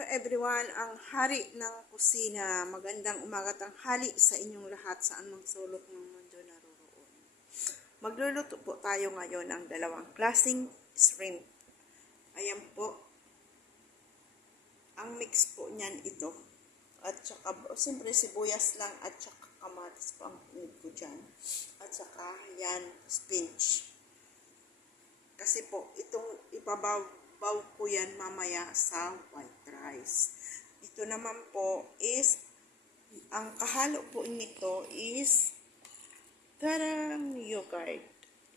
Hello everyone, ang hari ng kusina. Magandang umaga tanghali sa inyong lahat saan mang sulok ng mundo naroroon. Magluluto po tayo ngayon ng dalawang klaseng shrimp. Ayan po, ang mix po niyan ito. At saka, siyempre sibuyas lang at saka kamatis po ang pinig ko dyan. At saka yan, spinach. Kasi po, itong ibabaw ko yan mamaya sa white rice. Ito naman po is, ang kahalo po nito is tarang yogurt.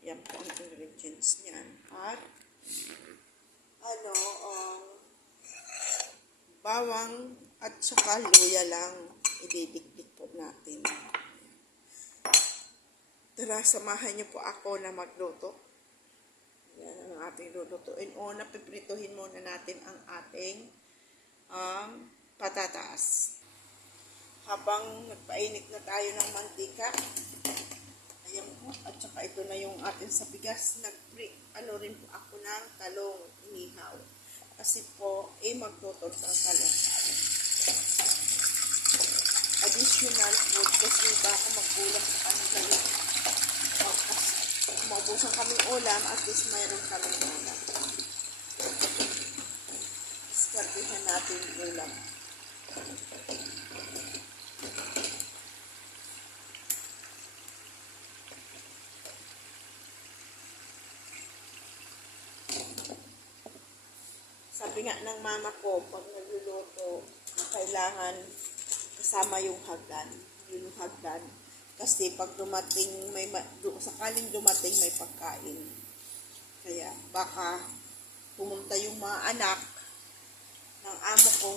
Yan po ang ingredients niyan. At bawang at saka luya lang ididikdik po natin. Tara, samahan niyo po ako na magluto. Yan ang ating lulutuin. Una, piprituhin muna natin ang ating patatas. Habang nagpainit na tayo ng mantika, ayan po, at saka ito na yung atin sa bigas. Ano rin po ako ng talong inihaw. Kasi po, magluto ng talong. Additional food kasi baka magkulang sa kanila yun. Maubusan kaming ulam, at least mayroon kaming ulam. Iskartihan natin yung ulam. Sabi nga ng mama ko, pag nagluluto, kailangan kasama yung hagdan. Yung hagdan. Kasi pag dumating, sakaling dumating may pagkain. Kaya baka pumunta yung mga anak ng amo ko,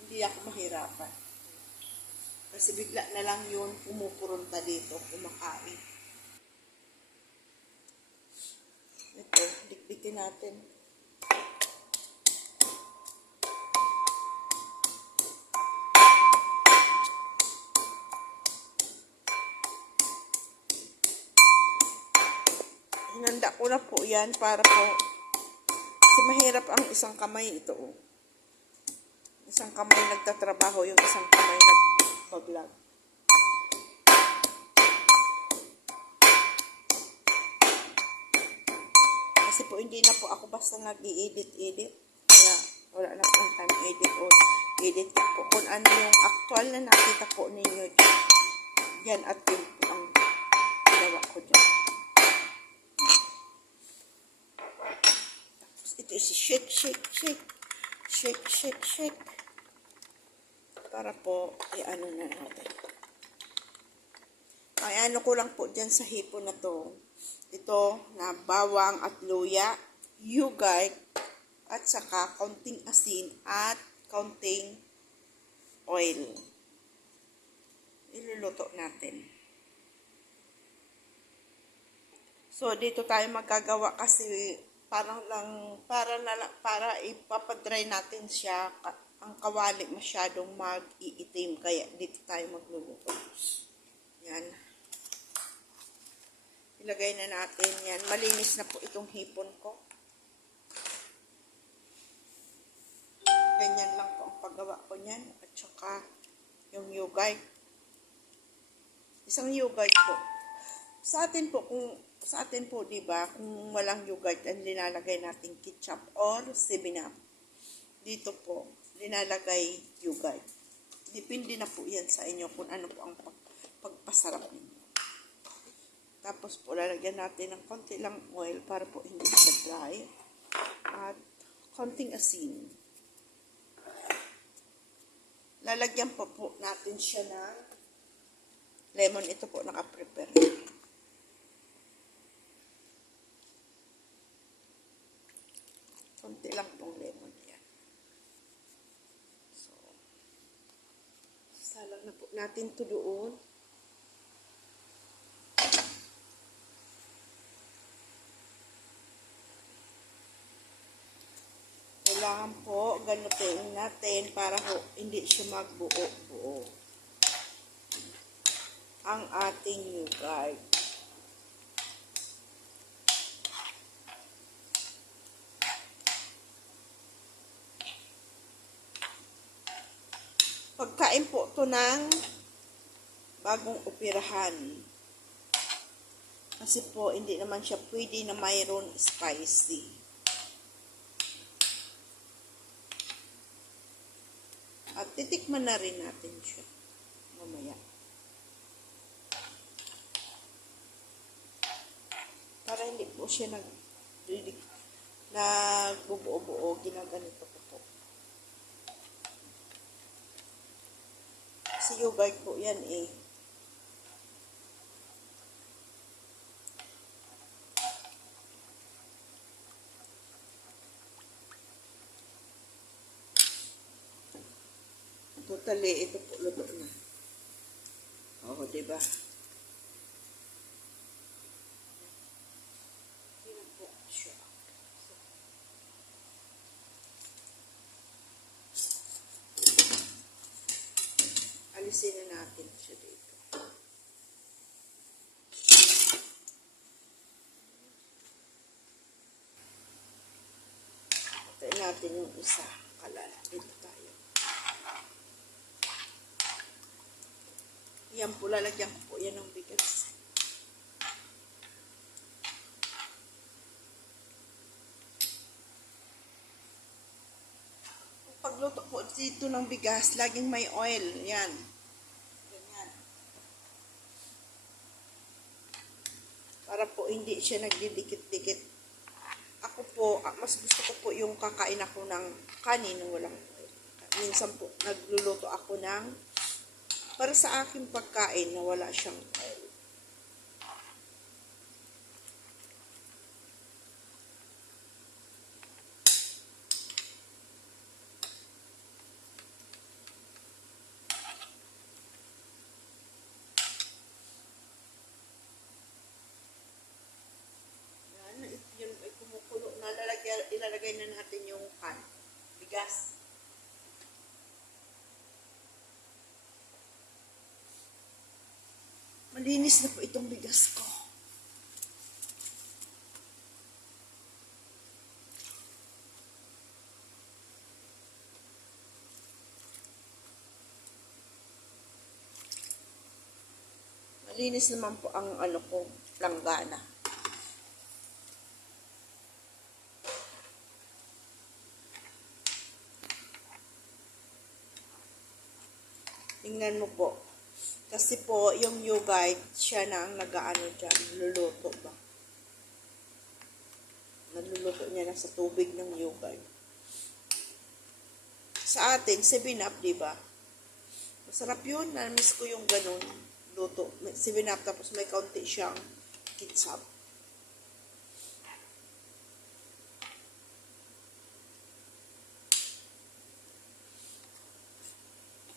hindi ako mahirapan. Kasi bigla na lang yun, pumupurunta dito, kumakain. Ito, dikdikin natin. Hinanda ko na po yan para po, kasi mahirap ang isang kamay ito. Isang kamay nagtatrabaho, yung isang kamay nagbablog. Kasi po hindi na po ako basta nag-i-edit. Kaya wala na po time edit po kung ano yung actual na nakita po ninyo. Yan at yun po ang ginawa ko dyan. Ito is shake. Para po, ano na natin. Ay, ano ko lang po dyan sa hipon na to. Ito na bawang at luya, yogurt, at saka kaunting asin at kaunting oil. Iluluto natin. So, dito tayo magagawa kasi para ipapadry natin siya. Ang kawali masyadong mag-iitim, kaya dito tayo magluluto. Yan. Ilagay na natin yan. Malinis na po itong hipon ko. Ganyan lang po ang paggawa ko niyan. At saka yung yogurt. Isang yogurt po. Sa atin po, di ba, kung walang yogurt, ang linalagay natin ketchup or 7-Up. Dito po, linalagay yogurt. Depende na po yan sa inyo kung ano po ang pagpasarap ninyo. Tapos po, lalagyan natin ng konti lang oil para po hindi siya dry. At konting asin. Lalagyan po natin siya ng lemon. Ito po, naka-prepare. Konti lang pong lemon yan. So, salang na po natin ito doon. Kailangan po ganutin natin para hindi siya magbuo-buo ang ating yogurt. Pagkain po to ng bagong operahan. Kasi po, hindi naman siya pwede na mayroon spicy. At titikman na rin natin siya mamaya. Para hindi po siya nagbubuo-buo, ginaganito ko po. Kasi yogurt po yan eh. Totally, ito po luto na. Oo, diba? Yan po siya. Alisin na natin siya dito. Tayo natin yung isa. Kalala. Dito tayo. Yan po, lalagyan ko po yan ng bigas. Pagluto po dito ng bigas, laging may oil. Yan. Ganyan. Para po hindi siya nagdidikit-dikit. Ako po, mas gusto ko po yung kakain ako ng kanin ng walang oil. Minsan po, nagluluto ako ng para sa aking pagkain na wala siyang oil. Yan, yun ay kumukulo na. Ilalagay na natin yung bigas. Malinis na po itong bigas ko. Malinis naman po ang ko, langgana. Tingnan mo po. Kasi po, yung yogurt, siya na ang nag-aano dyan, luluto ba? Naluluto niya na sa tubig ng yogurt. Sa atin, 7-Up, diba? Masarap yun. Na-miss ko yung ganun. Luto. 7-Up, tapos may kaunti siyang ketchup.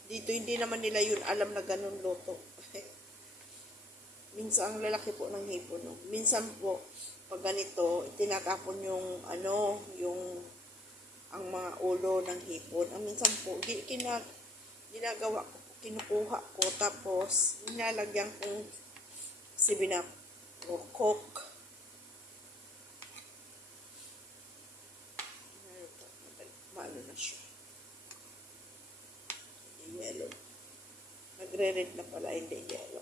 Dito, hindi naman nila yun alam na ganun luto. Minsan, ang lalaki po ng hipon. No? Minsan po, pag ganito, tinatapon yung, ang mga ulo ng hipon. Ang minsan po, ginagawa ko, kinukuha ko, tapos, nilalagyan kong 7-Up o Coke. Maano na siya. Yellow. Nagre-red na pala, hindi yellow.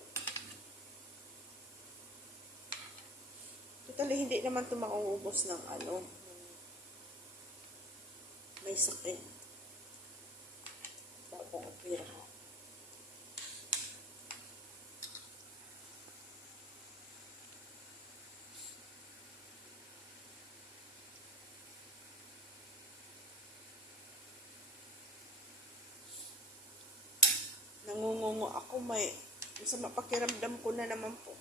Totally, hindi naman ito mauubos ng may sakit. Bagong opera. Nangungungo ako, sa mapakiramdam ko na naman po.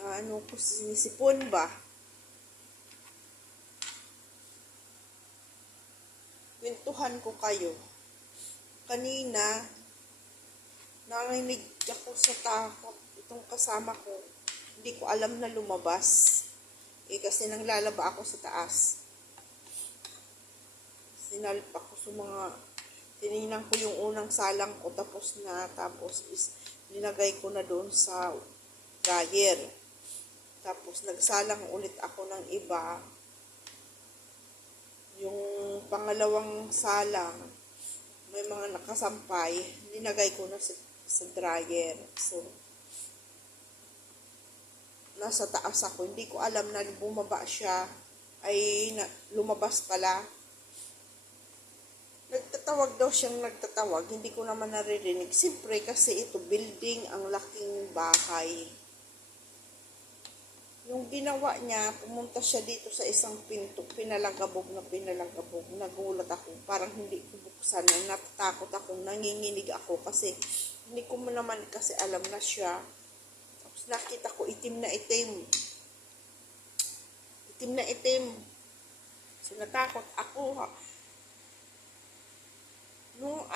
Ko sinisipon ba? Kwentuhan ko kayo. Kanina, nanginig ako sa takot. Itong kasama ko, hindi ko alam na lumabas. Kasi nanglalaba ako sa taas. Sinalpa ko sa tinignan ko yung unang salang ko, tapos nilagay ko na doon sa dryer. Tapos nagsalang ulit ako ng iba. Yung pangalawang salang, may mga nakasampay, linagay ko na sa dryer. So, nasa taas ako. Hindi ko alam na bumaba siya, ay lumabas pala. Nagtatawag daw siyang nagtatawag, hindi ko naman naririnig. Siyempre kasi ito, building, ang laking bahay. Yung ginawa niya, pumunta siya dito sa isang pinto, pinalagabog. Nagulat ako, parang hindi ko buksan. Natatakot ako, nanginginig ako kasi hindi ko naman kasi alam na siya. Tapos nakita ko itim na itim. Itim na itim. So natakot ako. Nung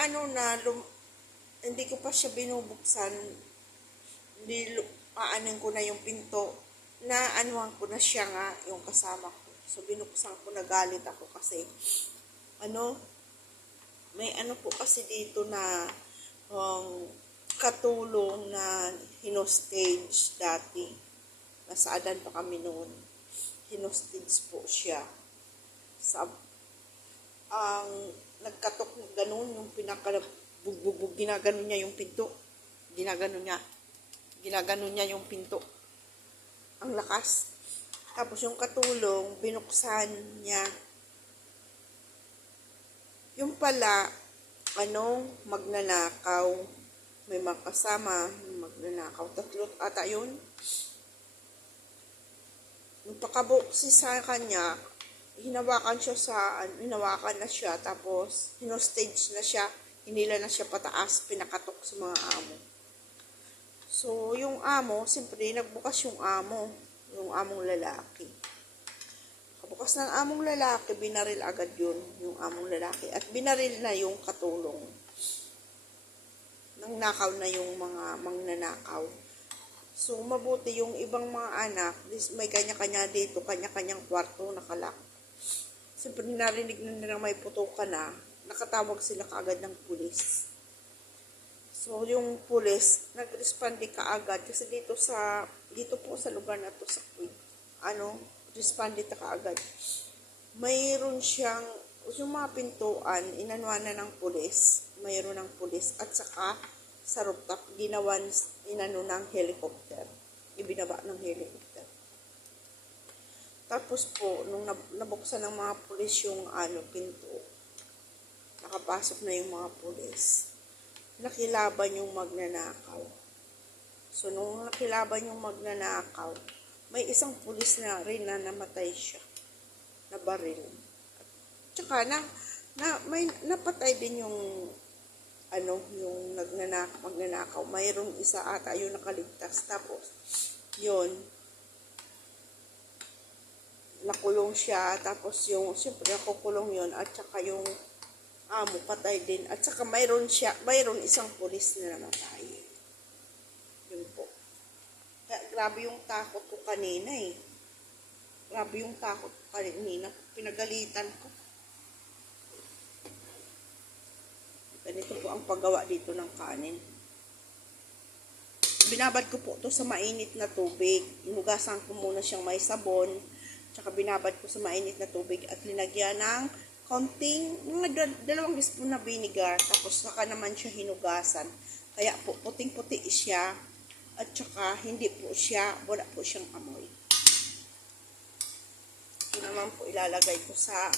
hindi ko pa siya binubuksan, aanin ko na yung pinto, naanuhan ko na siya nga yung kasama ko. So binuksan ko, nagalit ako kasi may po kasi dito na katulong na hinostage dati. Nasa Adan pa kami noon. Hinostage po siya. Nagkatok ganun yung pinakabugbog, ginaganon niya yung pinto. Ginaganon niya yung pinto. Ang lakas. Tapos yung katulong, binuksan niya. Yung pala, magnanakaw. May mga kasama, magnanakaw. 3 ata yun. Nung pakabuksi sa kanya, hinawakan na siya, tapos hinostage na siya, hinila na siya pataas, pinakatok sa mga amo. So, yung amo, siyempre, nagbukas yung among lalaki. Kabukas ng among lalaki, binaril agad yung among lalaki. At binaril na yung katulong. Nangnakaw na yung mga mangnanakaw. So, mabuti yung ibang mga anak, may kanya-kanya dito, kanya-kanyang kwarto, nakalak. Siyempre, narinig na nilang may putukan na, nakatawag sila kaagad ng pulis. So, yung pulis, nag-responde kaagad kasi dito po sa lugar na to, responde ta kaagad. Mayroon siyang, yung mga pintuan, inanuan na ng pulis, mayroon ng pulis, at saka sa rooftop, ng helicopter, ibinaba ng helicopter. Tapos po, nung nabuksan ng mga pulis yung pinto, nakapasok na yung mga pulis. Nakilaban yung magnanakaw. So, nung nakilaban yung magnanakaw, may isang pulis na rin na namatay siya, na baril. Tsaka may napatay din yung yung magnanakaw. Mayroong isa ata yung nakaligtas. Tapos, yun, nakulong siya. Tapos siyempre nakukulong yun. At saka yung amo, patay din. At saka mayroon isang pulis na namatay. Yun po. Kaya, grabe yung takot ko kanina eh. Pinagalitan ko. Ganito po ang paggawa dito ng kanin. Binabad ko po ito sa mainit na tubig. Inugasan ko muna siyang may sabon. Tsaka binabad ko sa mainit na tubig at linagyan ng konting, mga 2 teaspoon na vinegar, tapos saka naman siya hinugasan. Kaya po, puting-puti siya, at saka wala po siyang amoy. Ito naman po ilalagay ko sa,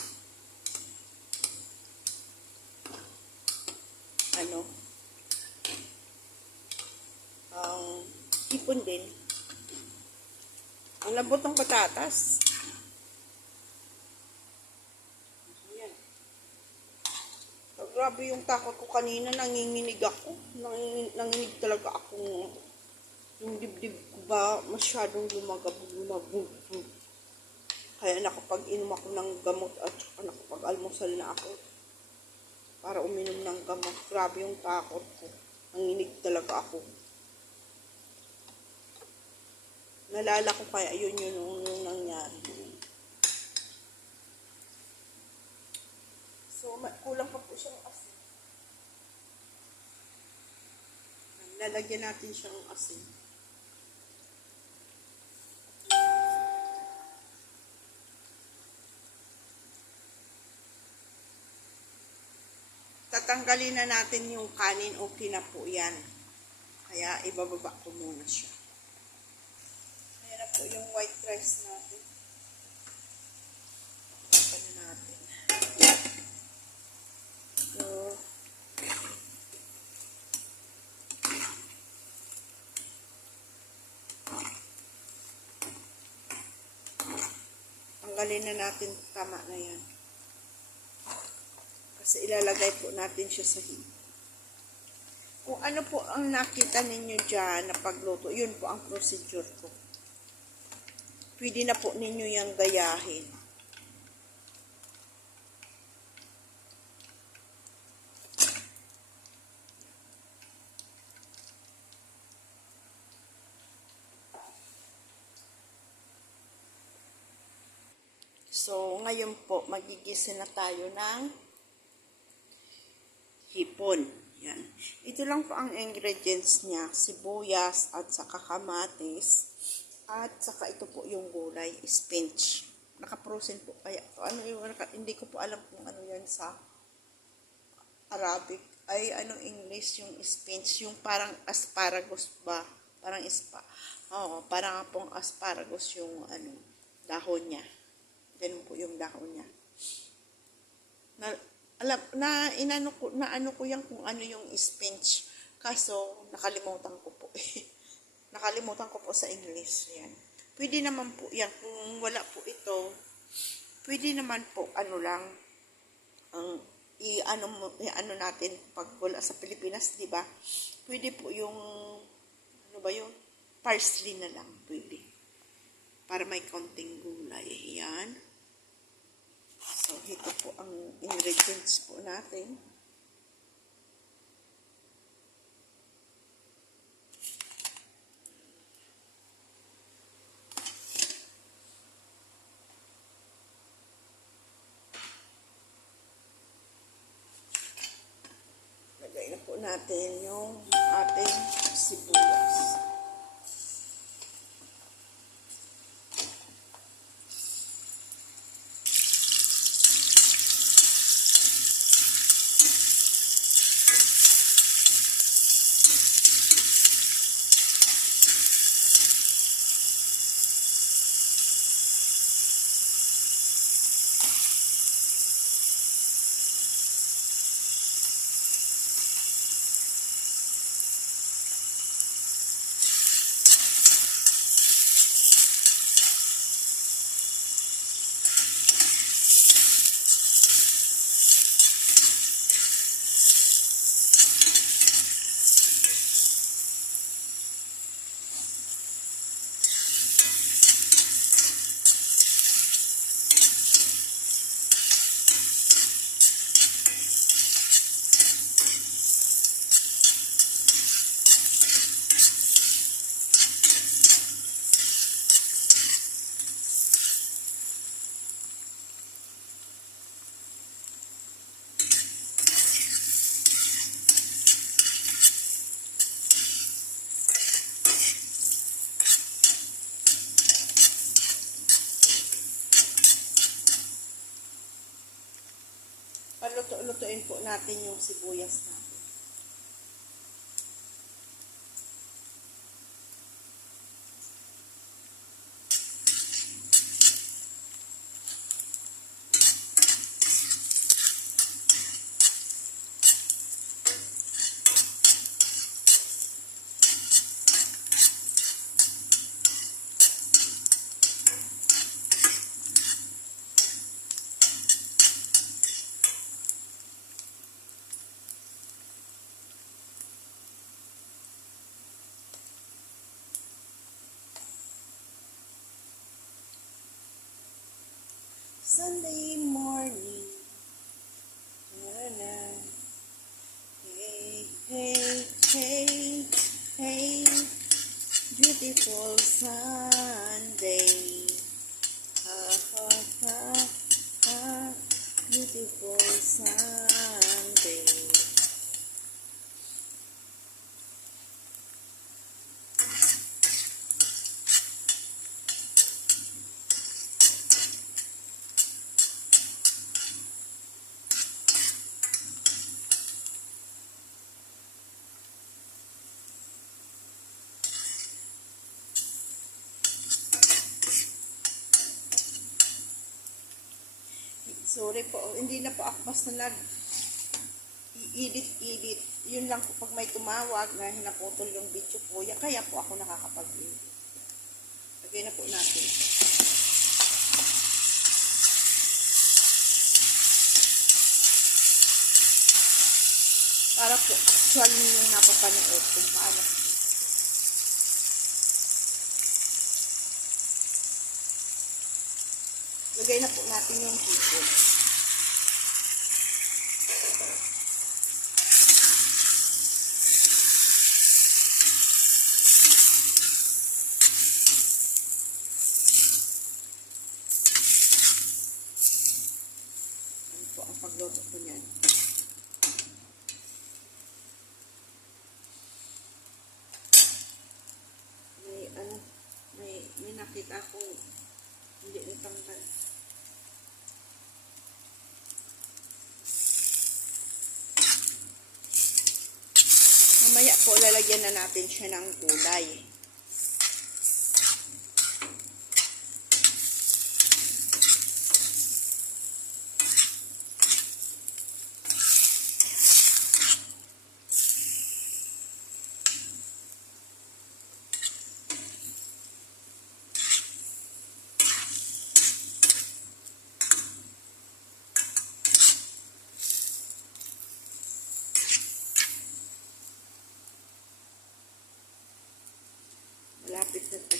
hipon din. Ang lambot ng patatas. Grabe yung takot ko kanina, nanginginig ako. Nanginginig talaga akong, yung dibdib ko ba masyadong lumagabog. Kaya nakapag-inom ako ng gamot at nakapag-almusal na ako para uminom ng gamot. Grabe yung takot ko. Nanginginig talaga ako. Nalala ko kaya yun yung nangyari. So, kulang pa po siyang asin. Lalagyan natin siyang asin. tatanggalin na natin yung kanin, okay na po yan. Kaya ibababa ko muna siya. Ayan na po yung white rice natin. Ito na natin. So, tanggalin na natin, tama na yan. Kasi ilalagay po natin siya sa heat. Kung ano po ang nakita ninyo dyan na pagluto, yun po ang procedure ko. Pwede na po ninyo yung gayahin. So, ngayon po, magigisa na tayo ng hipon. Yan. Ito lang po ang ingredients niya. Sibuyas at saka kamatis. At saka ito po yung gulay, spinach. Naka-frozen po. Kaya, ano yung, hindi ko po alam kung ano yan sa Arabic. Ay, ano English yung spinach. Yung parang asparagus ba? Parang Oo, parang pong asparagus yung ano, dahon niya. Ganun po yung dahon niya. Ano ko yan kung ano yung spinach. Kaso, nakalimutan ko po. Nakalimutan ko po sa English. Yan. Pwede naman po yan. Kung wala po ito, pwede naman po, ano lang, ang i-ano natin pag wala sa Pilipinas, di ba? Pwede po yung, ano ba yun? Parsley na lang, pwede. Para may konting gulay. Yan. So, ito po ang ingredients po natin. Lagay na po natin yung ating sibuyas. Paluto-lutuin po natin yung sibuyas natin. Sunday morning. Na-na. Hey, hey, hey, hey. Beautiful Sunday. Ha, ha, ha, ha. Beautiful Sunday. Sorry po, hindi na po ako basta i-edit. Yun lang po pag may tumawag na hinaputol yung video po. Kaya po ako nakakapag-edit. Lagay na po natin. Para po actual yung napapanood kung paano. Lagay na po natin yung hipon. Ano po ang pagluto ko niyan? May nakita akong hindi natanggal. Mamaya po lalagyan na natin siya ng gulay. Malapit na ito.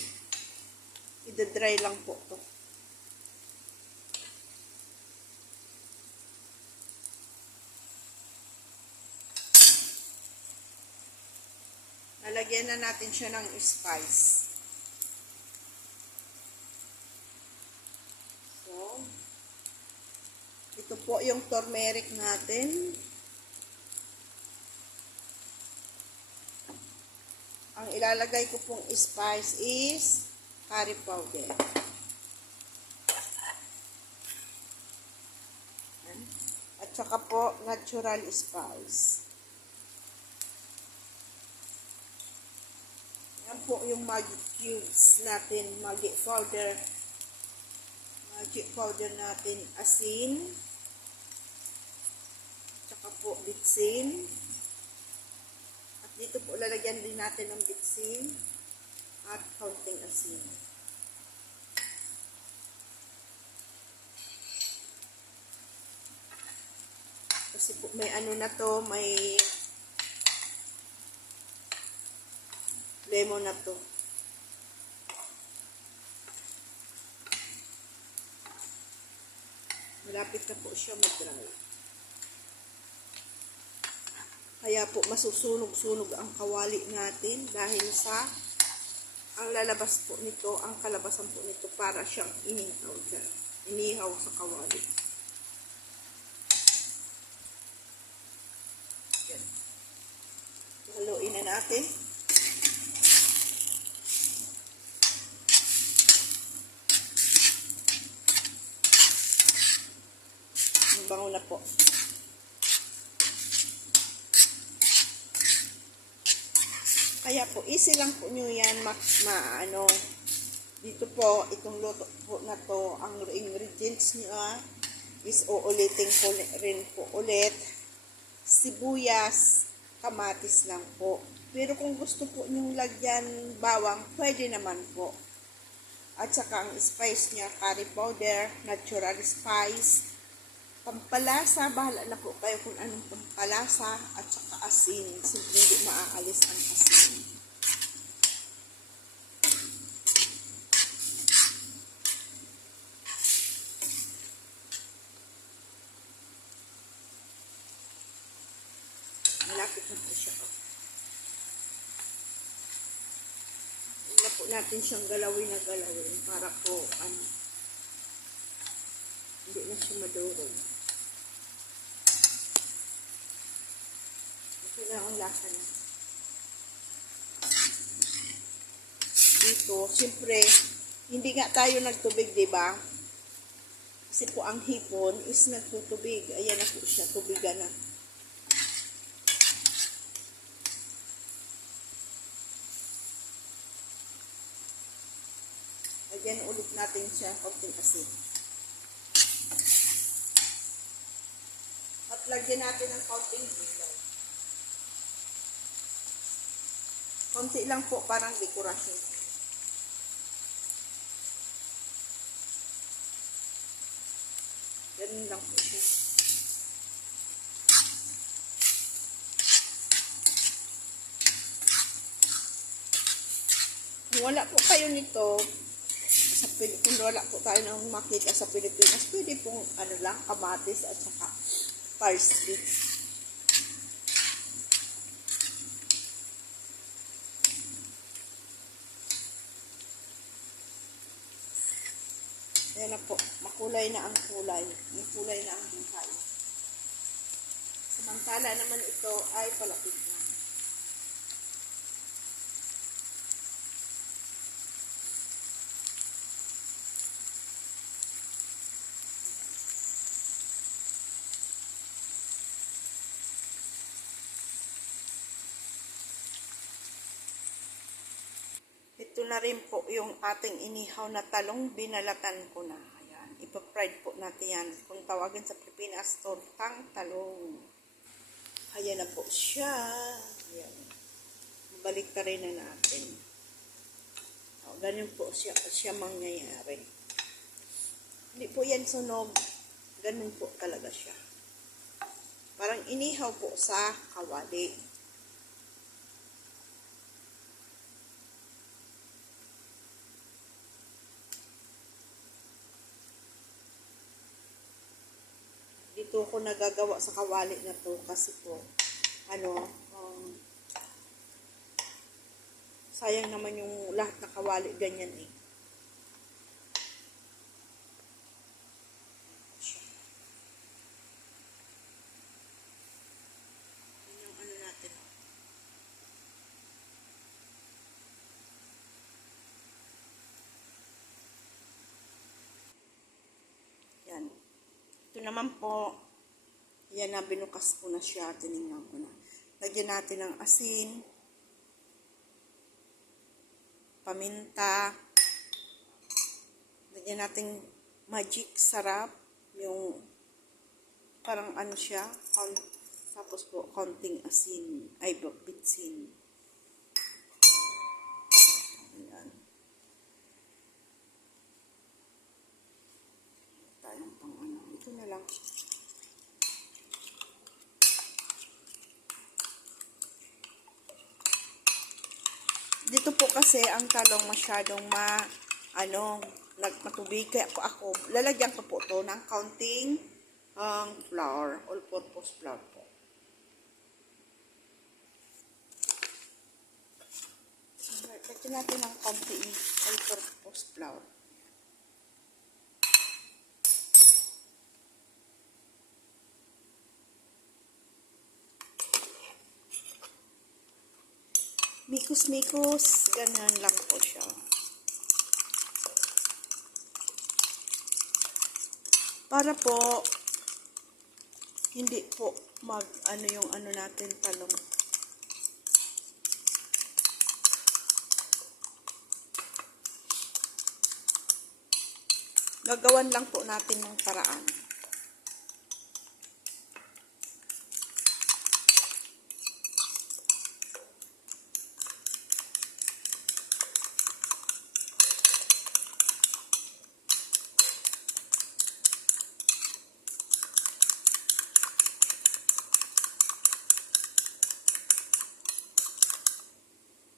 Ida-dry lang po ito. Lalagyan na natin siya ng spice. So, ito po yung turmeric natin. Ang ilalagay ko pong spice is curry powder. At saka po natural spice. Yan po yung magic cubes natin, magic powder. Magic powder natin, asin. At saka po bitsin. Dito po lalagyan din natin ng bitsin at kaunting asin. Kasi po may ano na to, may lemon na to. Malapit na po siya mag-dry. Kaya po masusunog-sunog ang kawali natin dahil sa ang lalabas po nito, ang kalabasan po nito para siyang inihaw dyan. Inihaw sa kawali. Yan. Haluin na natin. Ang bango na po. Kaya po, easy lang po nyo yan dito po, itong luto po na to, ang ingredients nyo is uulitin ko rin po ulit. Sibuyas, kamatis lang po. Pero kung gusto po nyo lagyan bawang, pwede naman po. At saka ang spice niya, curry powder, natural spice, pampalasa, bahala na po kayo kung anong pampalasa, at saka asin. Simple hindi maaalis ang asin. Malapit na po siya. Huwag na po natin siyang galawin na galawin para po hindi na siya madurog. Ito na ang lasa niya. Dito, siyempre, hindi nga tayo nagtubig, diba? Kasi po ang hipon is nagtutubig. Ayan na po siya, tubigan na. Lagyan ulit natin siya konting asin. lagyan natin ng konting gulay. Konti lang po, parang dekorasyon. Ganun lang po siya. Kung wala po kayo nito, kung wala po tayo nang makita sa Pilipinas, pwede pong ano lang, kamatis at saka parsley. Ayan na po, makulay na ang kulay. May kulay na ang buhay. Samantala naman ito ay palapit na. Ito na rin po yung ating inihaw na talong, binalatan ko na. Ayan, ipa-fried po natin yan. Kung tawagin sa Pilipinas, tortang talong. Ayan na po siya. Ayan. Balik na rin na natin. O, ganyan po siya mangyayari. Hindi po yan sunog. Ganun po talaga siya. Parang inihaw po sa kawali. Dito ko nagagawa sa kawali na to kasi po sayang naman yung lahat na kawali ganyan eh. Yan yung ano natin. Yan. Ito naman po, yan na, binukas ko na siya, tinignan ko na. Lagyan natin ng asin, paminta, lagyan natin magic sarap, yung parang ano siya, tapos po, konting asin, ay bitsin. Ayan. Tayong pang ano, ito na lang. Dito po kasi ang talong masyadong matubig. Kaya po ako, lalagyan ko po ito ng counting flour, all-purpose flour po. Lagyan natin ng counting all-purpose flour. Mikos-mikos, ganyan lang po siya. Para po, hindi po yung natin talong. Gagawan lang po natin ng paraan.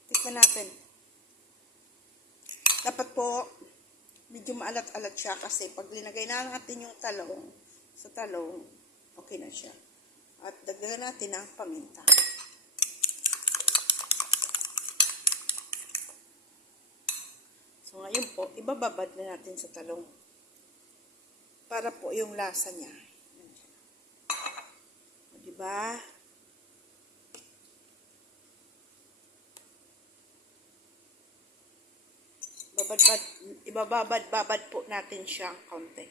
Tikman natin. Dapat po, medyo maalat-alat siya kasi pag linagay na natin yung talong sa talong, okay na siya. At dagdagan natin ang paminta. So ngayon po, ibababad na natin sa talong para po yung lasa niya. O, diba? Ibababad po natin siyang konti.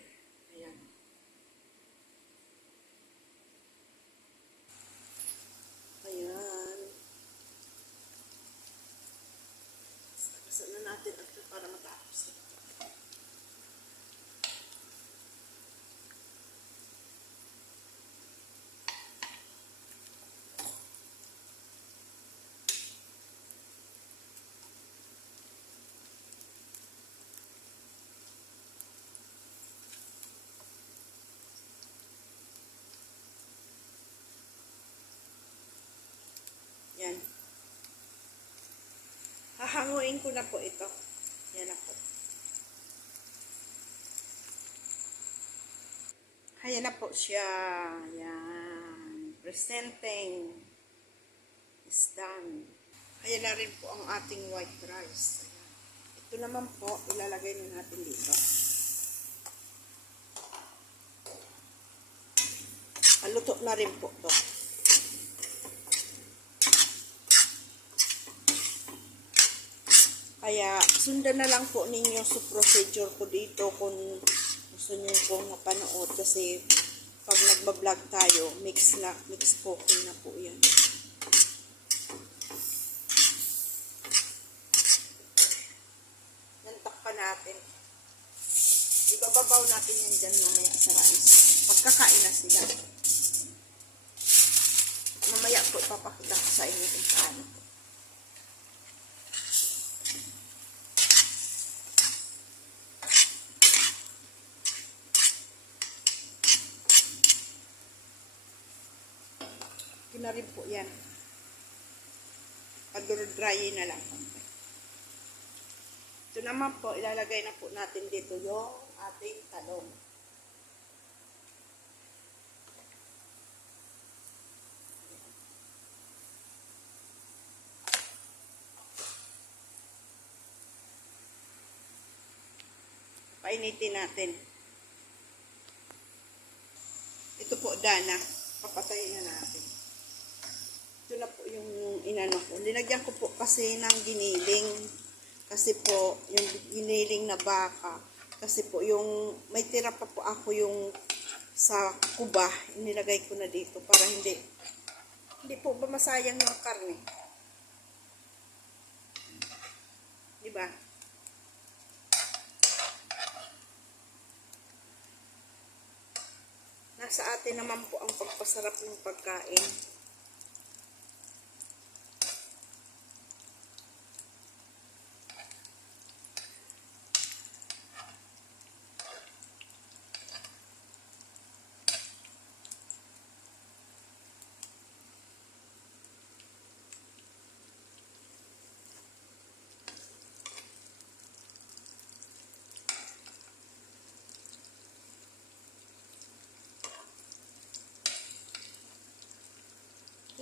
Ayan. Ayan. Sakasan na natin at para matapos. na po ito. Yan na po. Ayan na po siya. Yan. Presenting is done. Ayan na rin po ang ating white rice. Ayan. Ito naman po, ilalagay na natin dito. Luto na rin po to. Kaya sundan na lang po ninyo sa procedure ko dito kung gusto nyo pong mapanood kasi pag nagbablog tayo, mix cooking na po yan. Nantak pa natin. Ibababaw natin yan dyan mamaya sa rice. Pagkakain na sila. Mamaya po ipapakita ko sa inyo kung paano po. Na rin po yan. Pag-dry na lang. Ito naman po, ilalagay na po natin dito yung ating talong. Painitin natin. Ito po, dana. Papatayin na natin. Ito na po yung inano ko. Linagyan ko po kasi ng giniling. Kasi po, yung giniling na baka. Kasi po, yung may tira pa po ako yung sa kuba. Inilagay ko na dito para hindi po ba masayang yung karne. Diba? Nasa atin naman po ang pagpasarap ng pagkain.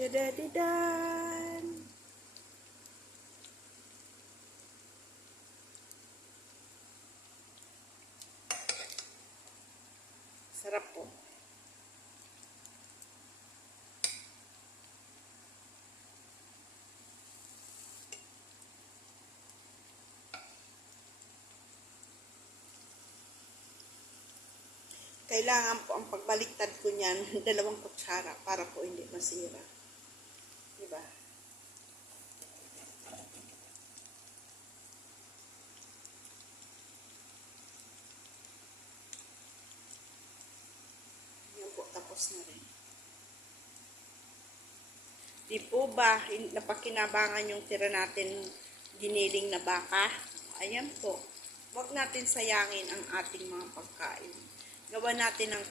Dadadidan. Sarap po. Kailangan po ang pagbaliktad ko niyan, 2 kutsara para po hindi masira. Diba? Yan po, tapos na rin. Di po ba, napakinabangan yung tira natin giniling na baka? Ayan po. Huwag natin sayangin ang ating mga pagkain. Gawa natin ng